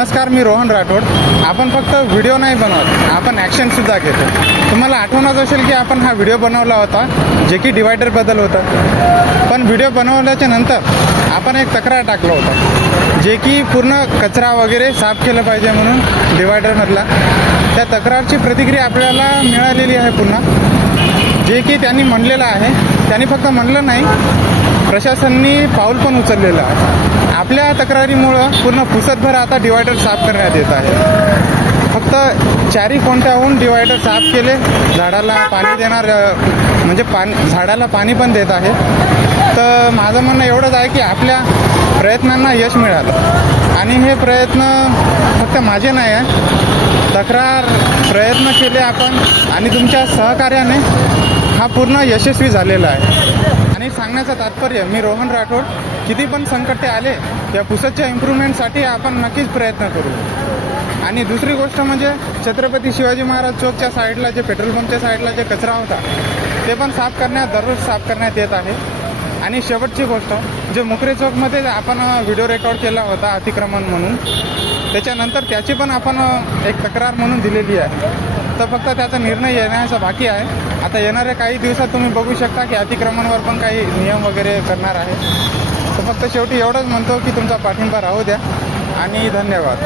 नमस्कार, मी रोहन राठोड. आपण फक्त व्हिडिओ नाही बनवत, आपण ॲक्शनसुद्धा घेतो. तुम्हाला आठवणच असेल की आपण हा व्हिडिओ बनवला होता जे की डिवायडरबद्दल होता. पण व्हिडिओ बनवल्याच्या नंतर आपण एक तक्रार टाकलं होतं जे की पूर्ण कचरा वगैरे साफ केलं पाहिजे म्हणून डिवायडरमधला. त्या तक्रारची प्रतिक्रिया आपल्याला मिळालेली आहे पुन्हा, जे की त्यांनी म्हणलेलं आहे. त्यांनी फक्त म्हणलं नाही, प्रशासनाने पाऊल पण उचललेलं आहे. आपल्या तक्रारीमुळं पूर्ण पुसतभर आता डिवायडर साफ करण्यात येत आहे. फक्त चारी कोणत्याहून डिवायडर साफ केले, झाडाला पाणी देणार म्हणजे झाडाला पाणी पण देत आहे. तर माझं म्हणणं एवढंच आहे की आपल्या प्रयत्नांना यश मिळालं आणि हे प्रयत्न फक्त माझे नाही आहे. तक्रार प्रयत्न केले आपण आणि तुमच्या सहकार्याने हा पूर्ण यशस्वी झालेला आहे. आणि सांगण्याचं तात्पर्य, मी रोहन राठोड, किती पण संकटे आले या पुसतच्या इम्प्रूव्हमेंटसाठी आपण नक्कीच प्रयत्न करू. आणि दुसरी गोष्ट म्हणजे छत्रपती शिवाजी महाराज चौकच्या साईडला जे पेट्रोल पंपच्या साईडला जे कचरा होता ते पण दररोज साफ करण्यात येत आहे. आणि शेवटची गोष्ट, जे मुकरे चौकमध्ये आपण व्हिडिओ रेकॉर्ड केला होता अतिक्रमण म्हणून, त्याच्यानंतर त्याची पण आपण एक तक्रार म्हणून दिलेली आहे. तर फक्त त्याचा निर्णय येण्याचा बाकी आहे. आता येणाऱ्या काही दिवसात तुम्ही बघू शकता की अतिक्रमणावर पण काही नियम वगैरे करणार आहे. तर फक्त शेवटी एवढंच म्हणतो की तुमचा पाठिंबा राहू द्या आणि धन्यवाद.